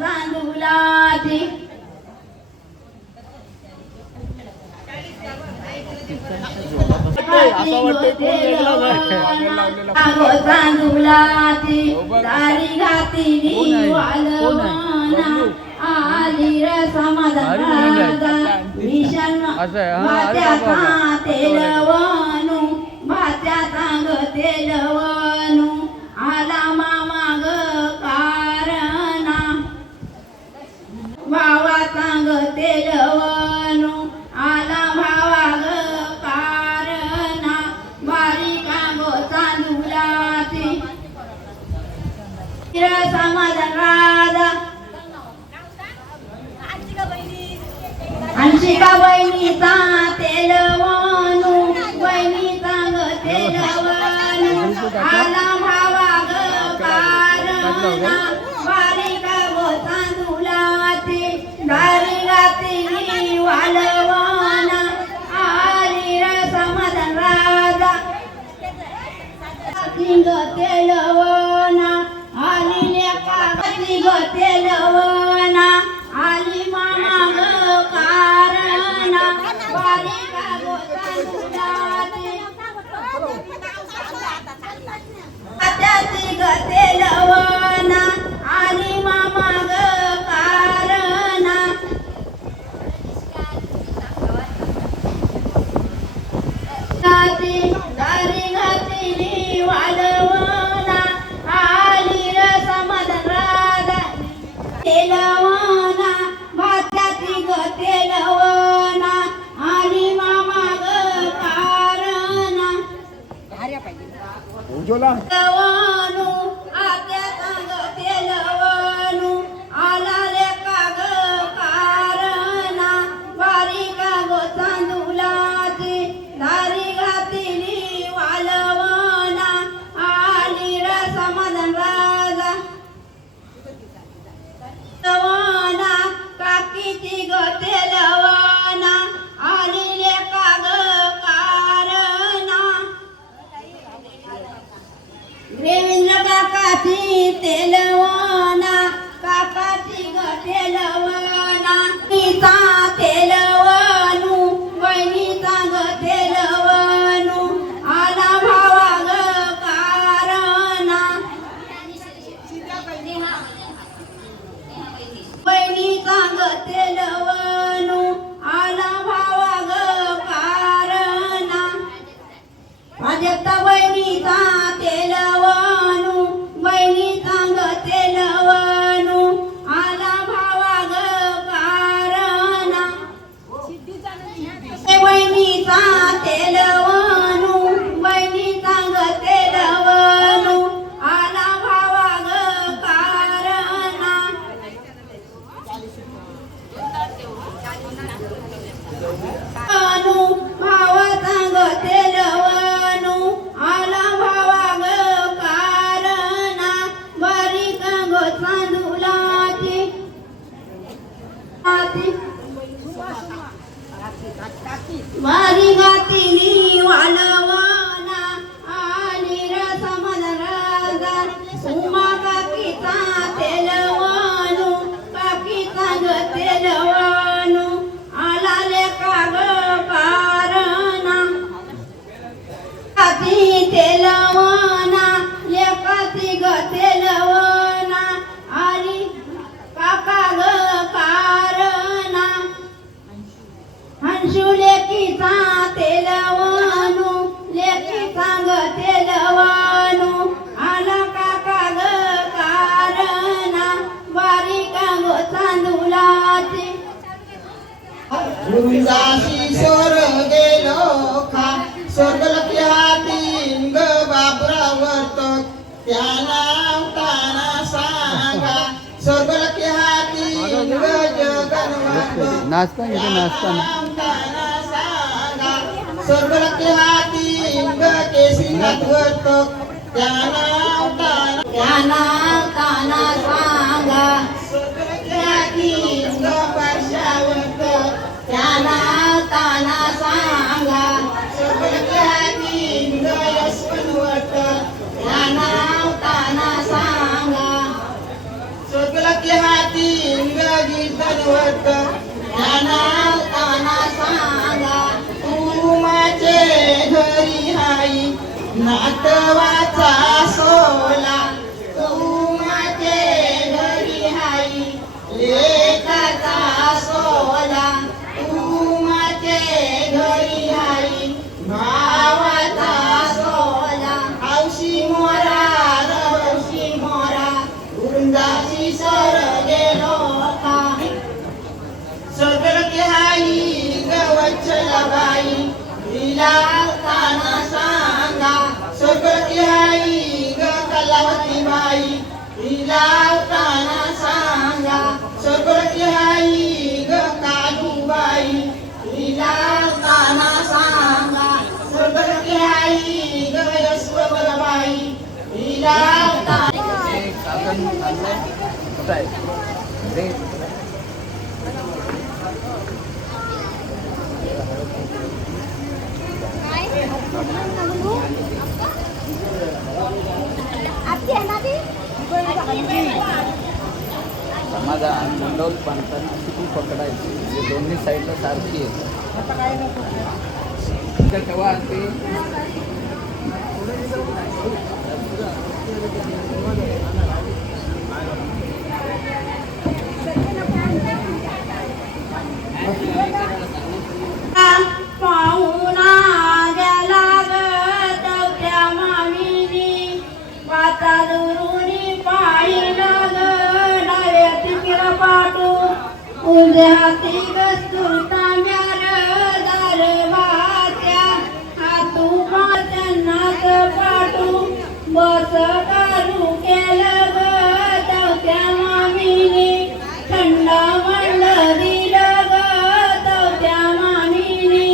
तांदुलाची तारी घातली वालवना आली रे समाधान विषण भात्या तेलवनु भात्या तांग तेलवनु आला मामा ग कारणा भावा तांग तेलवनु आला भावा ग कारणा बारीका गो तांदुलाची समाधान राधा अंशिका बहिणीचा तेलवनु बहिणीचा ग तेलवनु आला भावा ग कारणा बारीका गो तांदुलाची दारी घातली वालवना आली रे समाधान राधा ग तेलवना आली लेका ग तेलवना आली मामा ग कारणा बारीका गो तांदुलाची त्याची ग तेलवना आली मामा ग कारणा दारी घातली वालवना आली रे समाधान राधा तेलवना भात्याची ग तेलवना आली मामा ग कारणा तेलवनु आत्याचा ग तेलवनु आला लेका ग कारणा बारीका गो तांदुलाची दारी घातली वालवना आली रे समाधान राधा तेलवना काकीची ग तेलवना आली लेका ग कारणा देवेंद्र काकाची तेलवना काकाची ग तेलवना नीता तेलवनु बहिणीचा ग तेलवनु आला भावा ग कारणा बहिणीचा ग तेलवनु आला भावा ग कारणा प्राजक्ता बहिणीचा तेलवनु बहिणीचा ग तेलवनु आला भावा ग कारणा बहिणीचा तेलवनु बहिणीचा ग तेलवनु आला भावा ग कारणा भावाचा ग तेलवनु आला भावा ग कारणा बारीका गो तांदुलाची बारी घातली वालवना आली रे समाधान राधा उमा काकीचा तेलवनु काकीचा ग तेलवनु आला लेका ग कारणा काकी तेलवना लेकाची ग तेलवना आली काका ग कारणा हंसू लेकीचा तेलवनु लेकीचा ग तेलवनु आला काका ग कारणा बारीका गो तांदुलाची वृंदाशी सोर गेलो खा स्वर्गलोकी हातीन ग बापरावर्त त्या नाव ताना सांगा स्वर्गलोकी हातीन ग जगन्मात नाचता इथे नाचताना स्वर्गलोकी हातीन ग केसिंगात त्या नाव ताना सांगा स्वर्गलोकी हातीन ग पाशावत त्या नाव ताना सांगा स्वर्गलोकी हातीन ग यशवंत त्या नाव ताना सांगा स्वर्गलोकी हाती यशवंत त्यांना ताना सांगा तू माझे घरी हाई नातवाचा सोला तू माझे घरी हाई लेकाचा सोला तू माझे घरी हाई भावाचा सोला हौशी मोरा हौशी मोरा वृंदाची सर गेलो का स्वर्गलोकी हाई गवच्छला बाई तिला ताना सांगा स्वर्गलोकी हाई ग कलावती बाई तिला ताना सांगा स्वर्गलोकी हाई ग कालूबाई तिला ताना सांगा स्वर्गलोकी हाई ग यशवंतबाई तिला समाधान मंडल बांधताना अशी ती पकडायची म्हणजे दोन्ही साईडला सारखी आहे तेव्हा ते पाहुणा गेला ग चौथ्या मामीनी वाचा दुरुनी पाहिलं ग डाव्या तिकीला पाठू उलट्या हाती गस्तूर तांब्यार दार भात्या हातू पात्यांनाच पाठू बस काढू केलं ग चौथ्या मामीनी थंड मंडळ दिलं ग चौथ्या मामीनी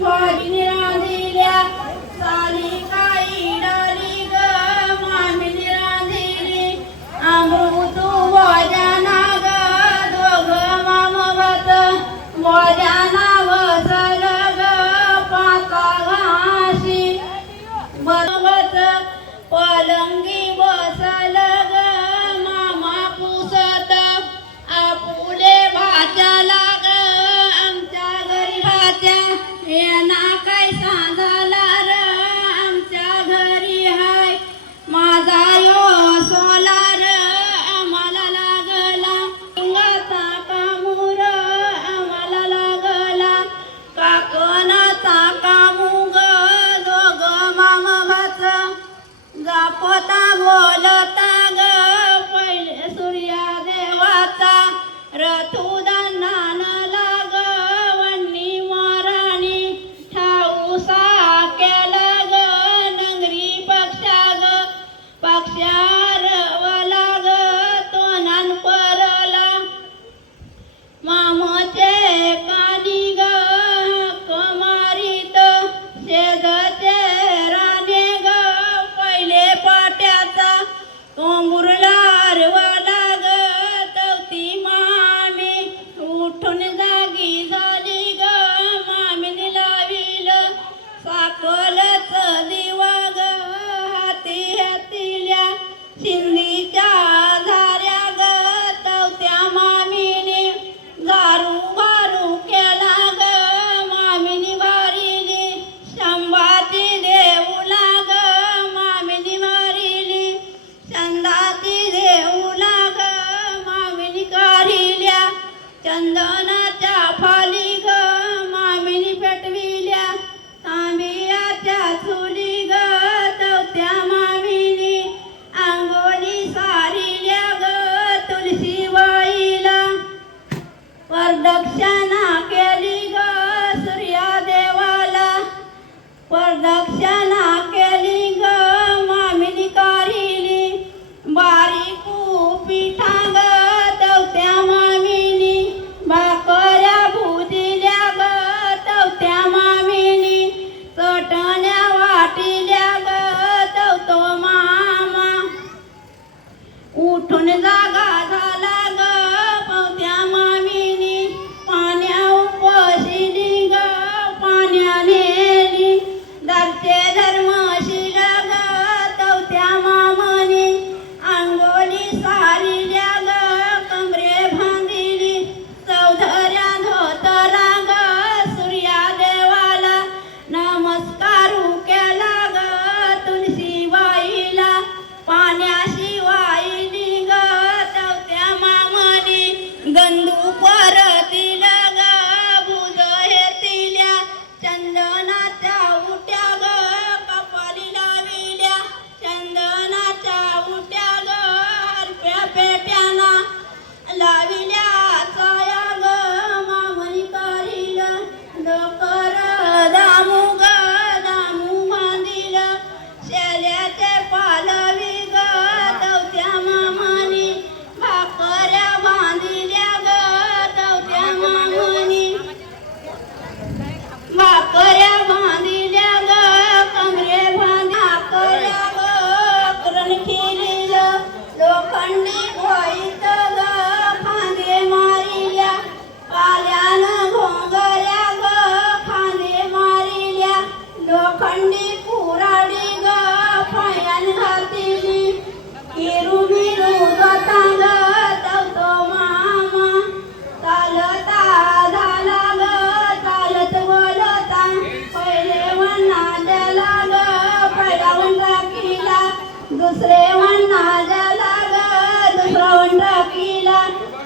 वाजनिरा दिल्या साली काही डाली ग मामीनी रांधिली अमृतू वजना ग दोघ मामवत वजना वसल ग पाता घाशी बसवत पलंगी बसल ग मामा पुसत आपुले भाच्याला ग आमच्या घरी भाच्या येना काय सांगाला र आमच्या घरी हाय माझा यो सोला र आम्हाला लागला इंगाचा कामूर आम्हाला लागला काकणाचा कामूग दोघ मामभाच जापता बोलता ग पहिले सूर्या देवाचा रथुदानान लाग वन्नी मोराणी ठाऊसा केलं ग नगरी पक्षा ग पक्षार वला ग तोनान परला मामचे कानी ग कमारीत शेजचे राणे ग पहिले पाट्याचा कोंगुरलार वला ग चौथी मामी उठून जागी झाली ग मामीने लाविल साकलच दिवा ग हाती हातील्या शिंदीच्या झाऱ्या ग चौथ्या मामीने गारू गारू केला ग मामीने वारिली शंभाची देऊला ग मामीने मारिली चंदाची देऊला ग मामीने काढिल्या चंदनाच्या फाली ग मामीने पेटविल्या तांबियाच्या चुली ग चौथ्या मामीने आंघोळी सारिल्या ग तुळशीबाईला प्रदक्षिणा केली ग सूर्या देवाला प्रदक्षिणा केली ग मामीने काढिली बारीकू पिठा ग चौथ्या मामीने भाकऱ्या भुजिल्या ग चौथ्या मामीने चटण्या वाटिल्या ग चौथो मामा उठून जागा झाला ग चौथ्या मामीने पाणी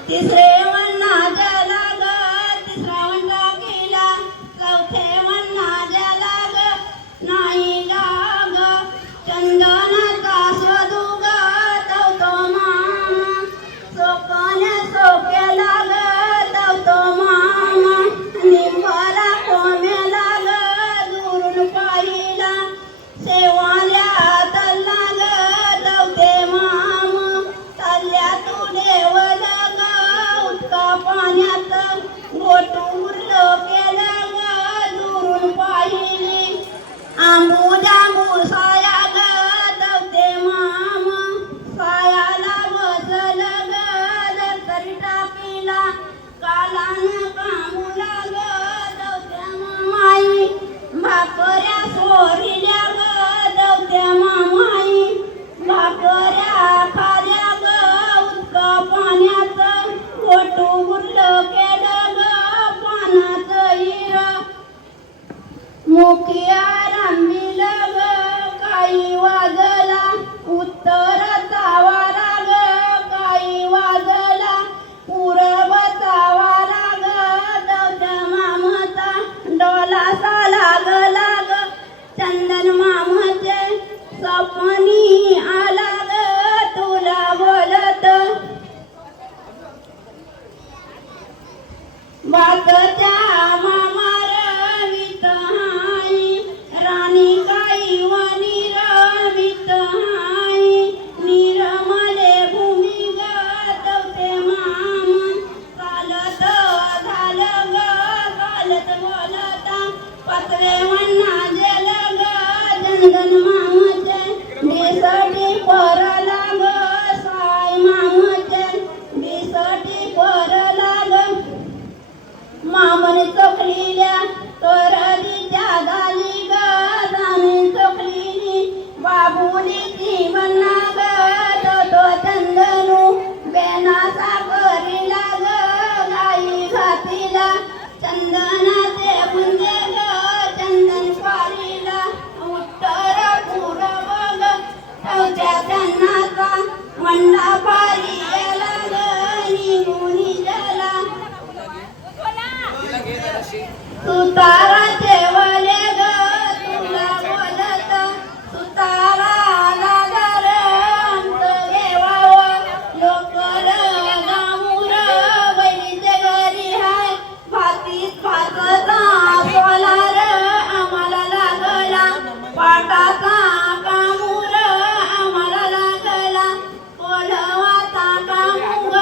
तिसरे वन्ना जला ग तिसरा वंडा केला चौथे वन्ना जला ग नाही लाग चंदनाचा स्वदुग दवतो मामा सोपाने सोप्याला ग दवतो मामा निंबाला कोमेला ग दुरून पाहिला सेवाल्या तल्ला ग दवते मामा तल्ल्या तू देवला ग उतका पाण्यात गोटू उरलं केलं ग दुरून पाहिली आंबूजा मुसाया ग दवते मामा सायाला बसलं ग दप्तरी टाकीला कालानं कामूला ग दवत्या मामाई भाकऱ्या सोरिल्या ग दवत्या मामाई भाकऱ्या खाल्या ग उतका पाण्यात गोटू उरलं केलं ग पानाचं हिर मुखिया रांबिलं ग काही वाजला उत्तराचा वारा ग काही वाजला पूर्वचा वारा ग दवत्या मामाचा डोलासा लागला ग चंदन मामाचे सपनी आला ग तुला बोलत बातच्या मामा रवित हाई राणी काही वनी रवित हाई निरमले भूमी ग दवते मामा चालत झालं ग चालत बोलता पत्रे वन्ना जेल ग चंदन मामाचे बेसटी परला ग साय मामाचे बेसटी परला ग मामन चोखलील्या करलीच्या गाली ग दानी चोखलीनी बाबुलीची म्हणा ग तो चंदनू बेनासा करीला ग गाई घातीला चंदनाचे बुंदे ग चंदन पारीला उत्तर पूर्व ग चौथ्या चन्नाचा मंडा पारी गेला ग निघून गेला सुताराचे वले ग तुला बोलत सुतारा लागार अंत घेवावं लोकर गामूर बहिणीचे घरी हाय भातीत भातचा सोलार आम्हाला लागला पाटाचा कामूर आम्हाला लागला कोलवाचा कामूग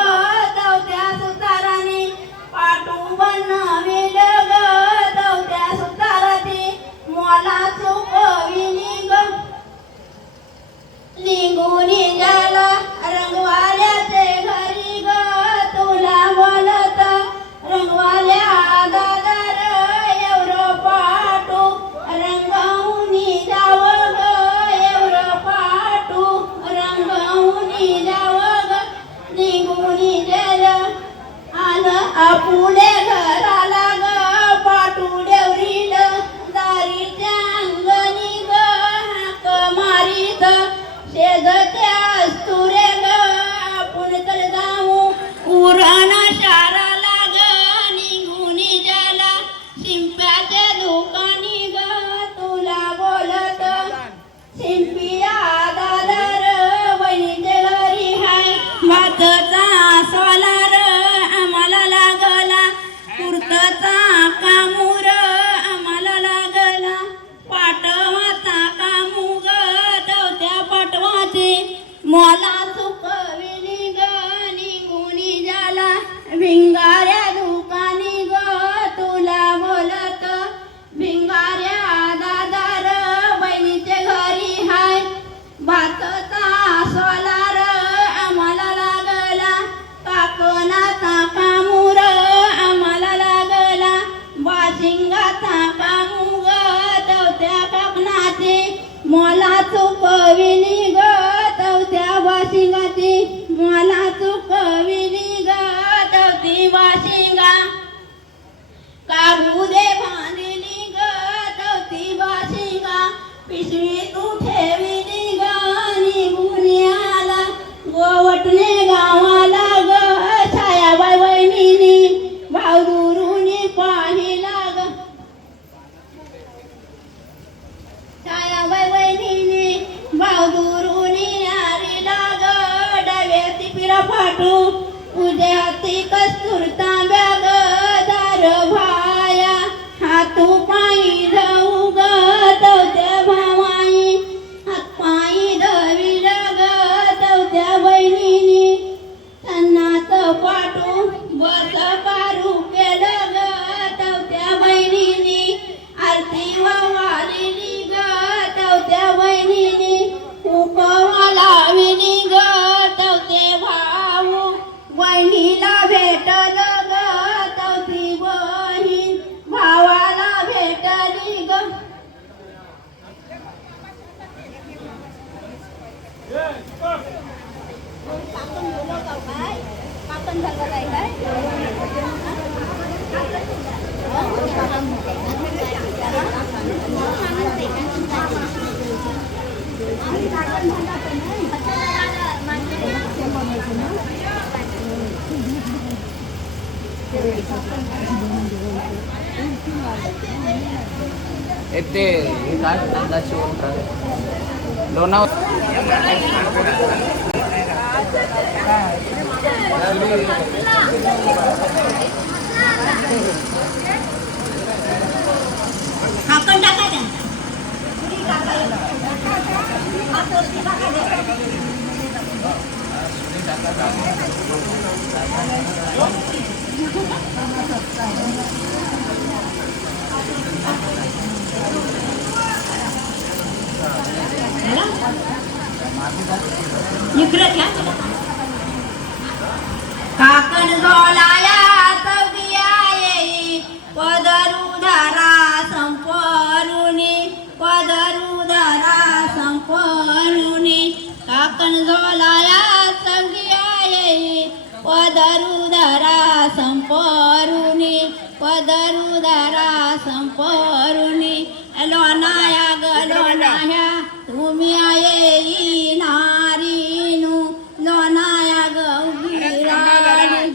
दवत्या सुताराने पाटू बनविल ग दवत्या सुताराती मला चुकविली ग निघून गेला रंगवाल्याचे घरी ग तुला बोलत रंगवाल्या दादार एवढं पाटू रंगवून जावं ग एवढं पाटू रंगवून जावं ग निघून गेलं आलं आपुले घराला ग पाटू डेवरील दारीच्या अंगणी ग हाक मारीत शेजच्या अस्तुरे ग आपण तर जाऊ उरण शाराला ग निघून जाला शिंप्याच्या दुकानी ग तुला बोलत शिंपिया दादर बहिणीचे घरी हाय भातचा सोलार आम्हाला लागला कुर्तचा कामूर आम्हाला लागला पाटवाचा कामूग दवत्या पाटवाची मला चुकविली ग निघून जाला भिंगाऱ्या दुकानी ग तुला बोलत भिंगाऱ्या दादार बहिणीचे घरी हाय भातचा सोलार आम्हाला लागला काकणाचा कामूर आम्हाला लागला बाशिंगाचा कामूग दवत्या काकणाची मला चुकविली ग दवत्या बाशिंगाची मला चुकविली ग दवती बाशिंगा काबू दे बांधली ग दवती बाशिंगा पिशवी तू ठेवली ग निघून आला गोवटणे गावाला ग छाया आरती कस्तूर तांब्या ग दार भाया हातू पायी जाऊ ग तवत्या भावाई हात पायी धविल ग तवत्या बहिणीनी त्यांनाच पाठू बस पारू केलं ग तवत्या बहिणीनी आरती वावारली ग तवत्या बहिणीनी उकवा लाविली ग तवते भाऊ बहिणीला भेटलं ग तवती बहीण भावाला भेटली ग ते हे काय अंदाजची लोणाव आपण टाकायचं काकण झोलाया तवगिया येई पदरू धरा संपरुनी पदरू धरा संपरुनी काकण झोलाया तवगिया येई पदरू धरा संपरुनी पदरू धरा संपरुनी लोणाया ग लोणाया तुम्ही येई नारीनु लोणाया ग उगिराणी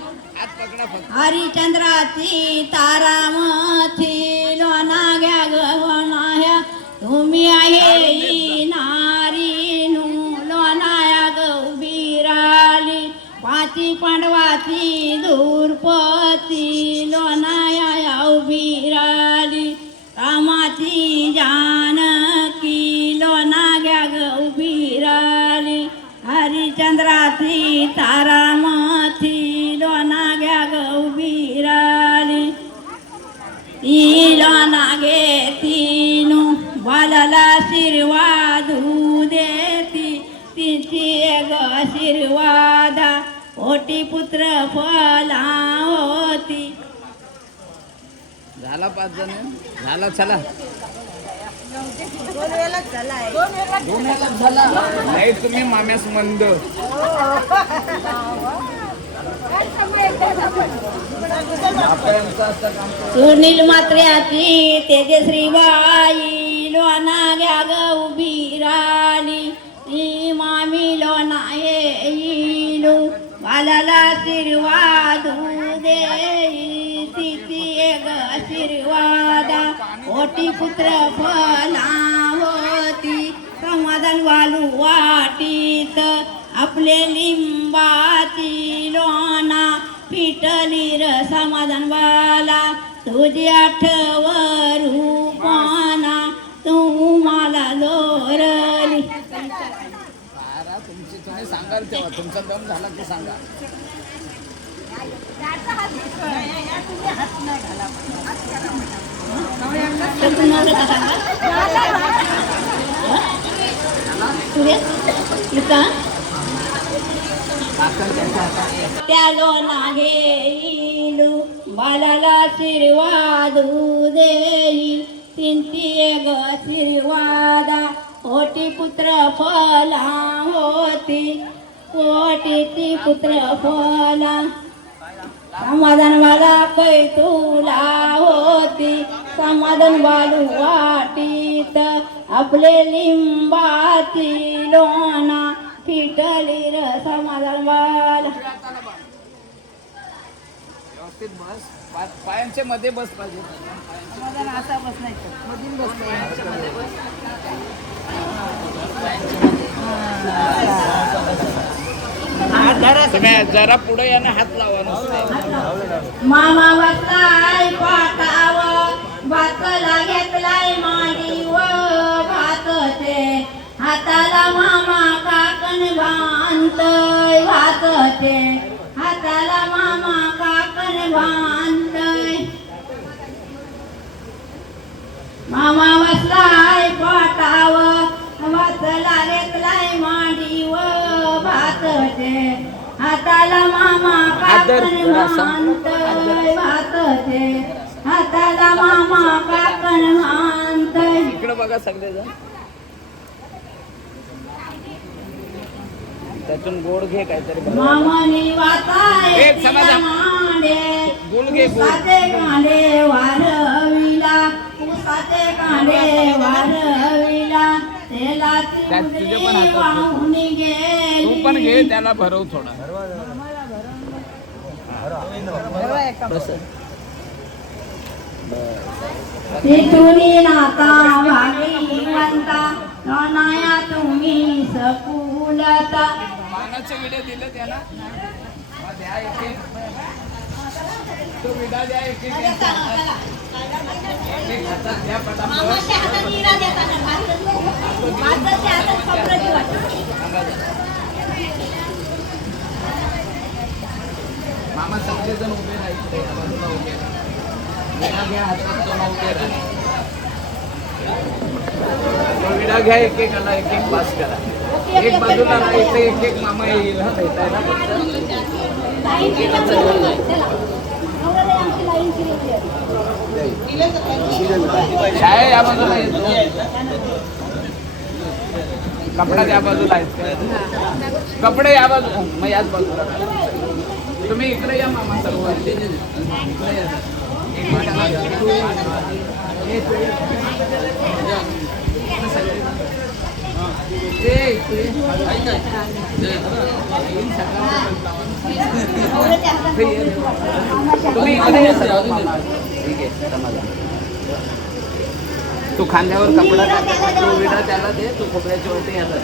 हरिचंद्राची तारामथी लोणा घ्या ग लोणाया तुम्ही येई नारीनु लोणाया ग उगिराली पाची पांडवाची धूर्पती लोणाया उभी राहिली रामाची जानकी लोणा घ्या ग उभी राहिली हरिचंद्राची तारामथी लोणा घ्या ग उभी राहिली ती लोणा घेतीनु बालाला आशीर्वादू देती तिची ग आशीर्वादा ओटी पुत्र फला होती झाला 5 जण झाला चला दोन वेळाच झाला नाही तुम्ही माम्यास मंद सुनील मात्र्याची तेजश्री बाई लोणा घ्या ग उभी राहिली मामी लोणा येईलू बालाला आशीर्वाद देई तिची ग आशीर्वादा ओटी पुत्र फला होती समाधान वालू वाटीत आपले लिंबाची लोणा पिटली र समाधान वाला तुझी आठवरू पाना तू मला दोरली तुमची तुम्ही सांगाल तेव्हा तुमचा दम झाला की सांगा त्या लोणा घेईलू बालाला आशीर्वाद देईल तिंती ग आशीर्वादा ओटी पुत्र फला होती ओटीची पुत्र फला समाधान वाला कैतुला होती समाधान वालू वाटीत आपले लिंबाची लोणा फिटली र समाधान वाला व्यवस्थित बस पायांच्या मध्ये बस पाहिजे असा बसलायचं मधून बसलाय तुम्ही जरा पुढे या ना, हात लावा नुसते. मामा बसलाय पाटावर भातला घेतलाय मांडीव भातचे हाताला मामा काकण बांधतय भातचे हाताला मामा काकण बांधतय. मामा बसलाय पाटावर भातला घेतलाय मांडीव भातचे हाताला मामा काकण बांधतय भातचे हाताला मामा काकण बांधतय. इकडे बघा सगळेजण. त्यातून गोड घे काहीतरी. मामानी वाताय एक समाधान. मांडे गुळ घे, गुळ. उसाचे कांडे वारविला उसाचे कांडे वारविला तेलाची त्यात तुझे पण उडे हातात वाहून तू गेली. पण घे, त्याला भरव थोडा. बस. तिथुनी नाता भाग्यवंता नाया तुम्ही सकुलता. पानाचे विडे दिले त्याला. द्या एक एक. तो विडा द्या एक एक. एक एक हातात द्या पटापट. मामाच्या हातात निरा देताना भाताच्या हातात खोबऱ्याची वाटी. मामा सगळेजण उभे राहायचे, या बाजूला उभे राहा. विडा घ्या हातात, तो उभे राहा. तो विडा घ्या, एक एकाला एक एक पास करा. एक बाजूला राहायचं, एक एक मामा येईल हा भेटायला. छाया या बाजूला येतो. कपडा त्या बाजूला आहेत. कपडे या बाजूला, मग याच बाजूला. तुम्ही इकडे या मामा सर्व. इकडे या. तुम्ही इकडे या सर. ठीक आहे, समाधान. तू खांद्यावर कपडा टाक, तो विडा त्याला दे, तू खोबऱ्याच्या वरती याला दे.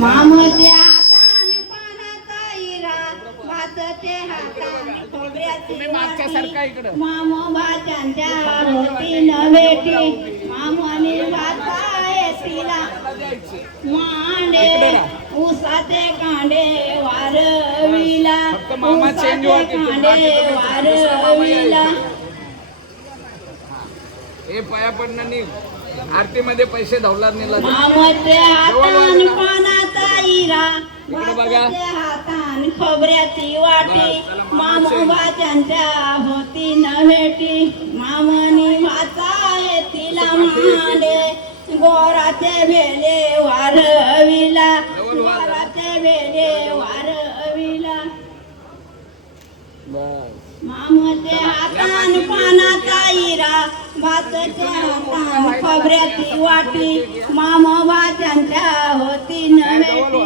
मामाच्या हाताने पानाचा हिरा भाताचे हाताने खोबऱ्याची तुम्ही मागच्या सारखा इकडं. मामोबाच्यांच्या होती नवेटी मामाने भाताय तिला मांडे उसाचे कांडे वारविला फक्त मामा चेंज उसाचे होते. कांडे वारविला. हे पाया पडणारी आरतीमध्ये पैसे धवलार नेला. मामाच्या हातान पानाचा हिरा इकडे बघा. भाताच्या हातान खोबऱ्याची वाटी मामोबाच्यांच्या होती नवेटी मामनी भाताय तिला मांडे गोराचे भेले वारविला गोराचे भेले वारविला. मामाचे हातान पानाचा हिरा भाताच्या हातान खोबऱ्याची वाटी मामोबाच्यांच्या होती नवेटी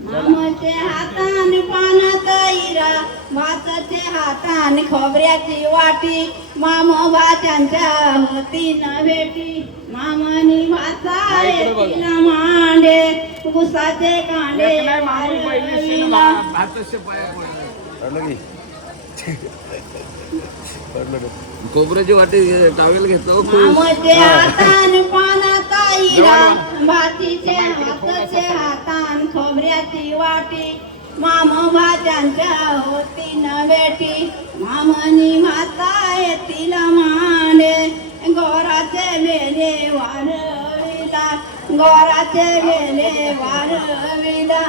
मामाचे हातान पानाचा हिरा भाताचे हातान खोबऱ्याची वाटी मामोबाच्यांच्या होती नवेटी मामानी भाताय तिला मांडे उसाचे कांडे वारविला. खोबऱ्याची वाटी टावेल घेतला. मामाचे हातान पानाचा हिरा भातीचे हाताचे हातान खोबऱ्याची वाटी मामोबाच्यांच्या होती नवेटी मामनी भाताय तिला मांडे गोराचे बेले वारविला गोराचे बेले वारविला.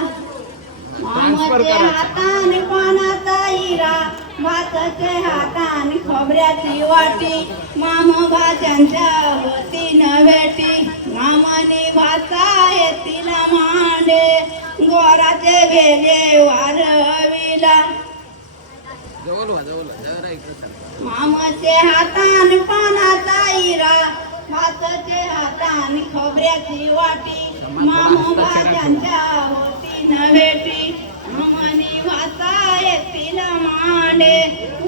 मामाचे हातान पानाचा हिरा भाताचे हातान खोबऱ्याची वाटी मामोबाच्यांच्या होती नवेटी मामाने भाताय तिला मांडे गोराचे बेले वारविला. मामाचे हातान पानाचा हिरा भाताचे हातान खोबऱ्याची वाटी मामोबाच्यांच्या होती नवेटी मामाने भाताय तिला मांडे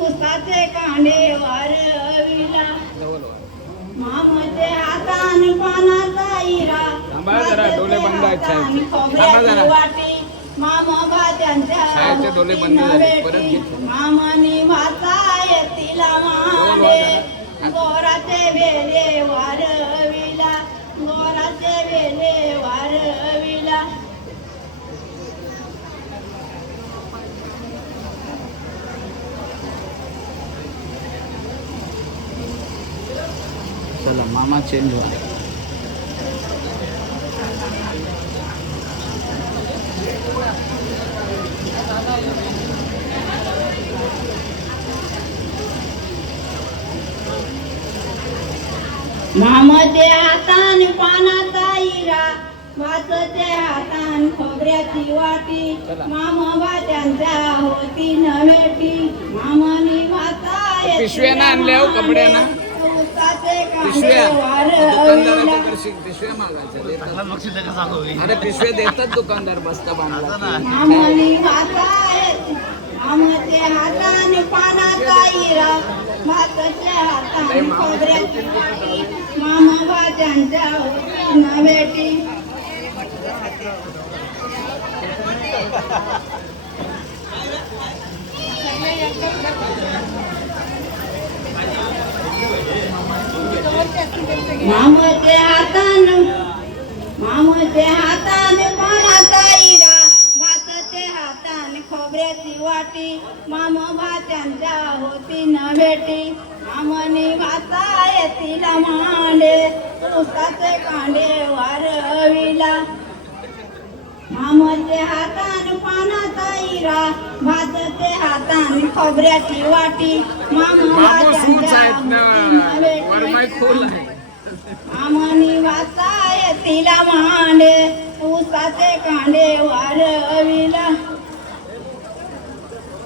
उसाचे कांडे वारविला. मामाचे हातान पानाचा हिरा थांबा जरा, डोले बंद आहेत हातान साहेबचे. थांबा खोबऱ्याची जरा. वाटी मामा भात्यांच्या साहेबचे डोले बंद होती झाले. परत नवेटी. घे. मामानी भाता तिला मांडे गोराचे वेले वारविला गोराचे वेले वारविला. चला मामा चेंज व्हा. मामाचे हातान पानाचा हिरा वाचचे हातान खोबऱ्याची वाटी मामा भात्यांच्या होती नवेटी. मामानी भाता पिशव्यानं आणल्या हो कपड्यानं. उसाचे पिशव्या कांदे वारविला. दुकानदाराच्या करशी पिशव्या मागायच्या. अरे पिशव्या देतात दुकानदार बस्ता बांधला. मामानी भाता मामाचे हातान पानाचा हिरा भाताचे हातान खोबऱ्याची वाटी मामा भात्यांच्या होती नवेटी. मामाचे हातान पानाचा हिरा भाताचे हातान खोबऱ्याची वाटी मामा भात्यांच्या होती नवेटी. मामानी भाता तिला मांडे उसाचे कांडे वारविला. मामाचे हातान पानाचा हिरा भाताचे हातान खोबऱ्याची वाटी मामा भात्यांच्या होती नवेटी. मामानी वाचाय तिला मांडे उसाचे कांडे वारविला.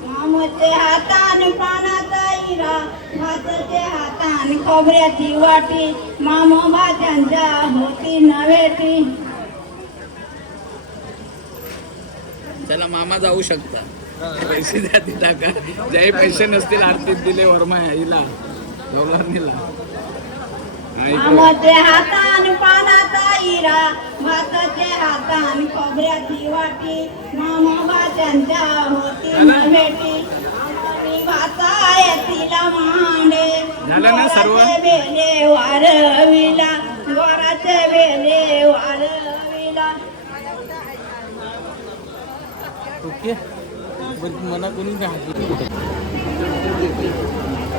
मामाचे हातान पानाचा हिरा भाताचे हातान खोबऱ्याची वाटी मामा भात्यांच्या होती नवेटी. चला मामा जाऊ शकता. पैसे द्या ती टाका. ज्याही पैसे नसतील आरतीत दिले वर्मा हिला गौरवणीला. मामाचे हातान पानाचा हिरा भाताचे हातान खोबऱ्याची वाटी मामा भात्यांच्या होती नवेटी. मामानी भाता तिला मांडे झालं ना सर्व? गोराचे वेले वारविला गोराचे वेले वारविला. ओके मला कोणी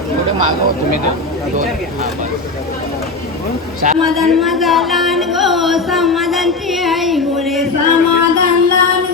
कुठे मागव तुम्ही समाधान माझा लान गो समाधानची आई गोरे समाधान लान